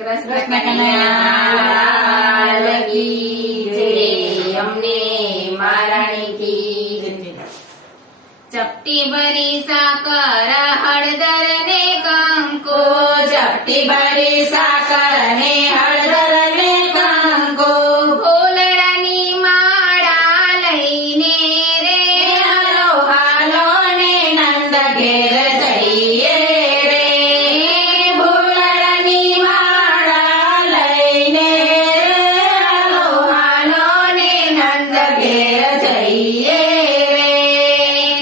કૃષ્ણ કનૈયા કી જય, અમને મહારાણી કી જય। ચપટી ભરી સાકર હળદર ને કંકુ, ચપટી ભરી સાકર ને હળદર ને કંકુ, ફૂલડાની માળા લઈને રે હાલો હાલો ને નંદ ઘેર જઈએ રે, ફૂલડાની માળા લઈને હાલો હાલો ને નંદ ઘેર જઈએ રે,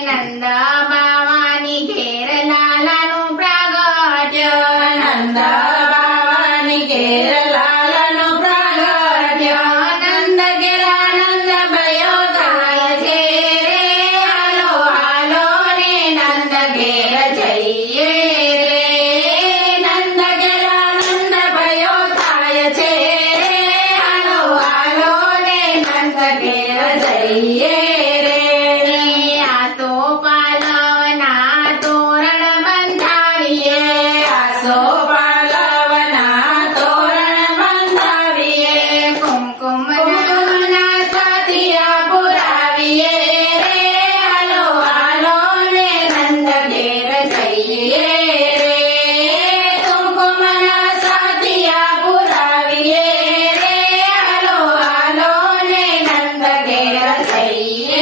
નંદ બાવાની ઘેર લાલાનું પ્રાગટ્ય, નંદ બાવાની ઘેર લાલાનું પ્રાગટ્ય, નંદ ઘેર આનંદ ભયો થાય છે રે, હાલો હાલો ને નંદ ઘેર જઈએ રે, નંદ ઘેર આનંદ ભયો થાય છે રે, હાલો હાલો ને નંદ ઘેર જઈએ રે, આસો પાલવના તોરણ બંધાવીએ, આસો પાલવના તોરણ બંધાવીએ, કુમકુમના સાથિયા પુરાવીએ રે, હાલો હાલો ને નંદ ઘેર જઈએ રે, કુમકુમના સાથિયા પુરાવીએ રે, હાલો હાલો ને નંદ ઘેર જઈએ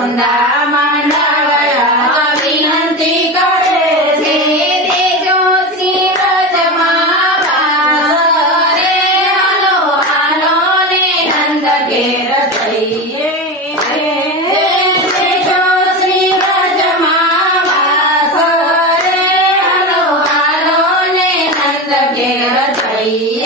યશોદા માંડવયા વિનંતી કરે છે દેજો શ્રી વ્રજમાં વાસ રે હાલો હાલો ને નંદ ઘેર જઈએ રે દેજો શ્રી વ્રજમાં વાસ રે હાલો હાલો ને નંદ ઘેર જઈએ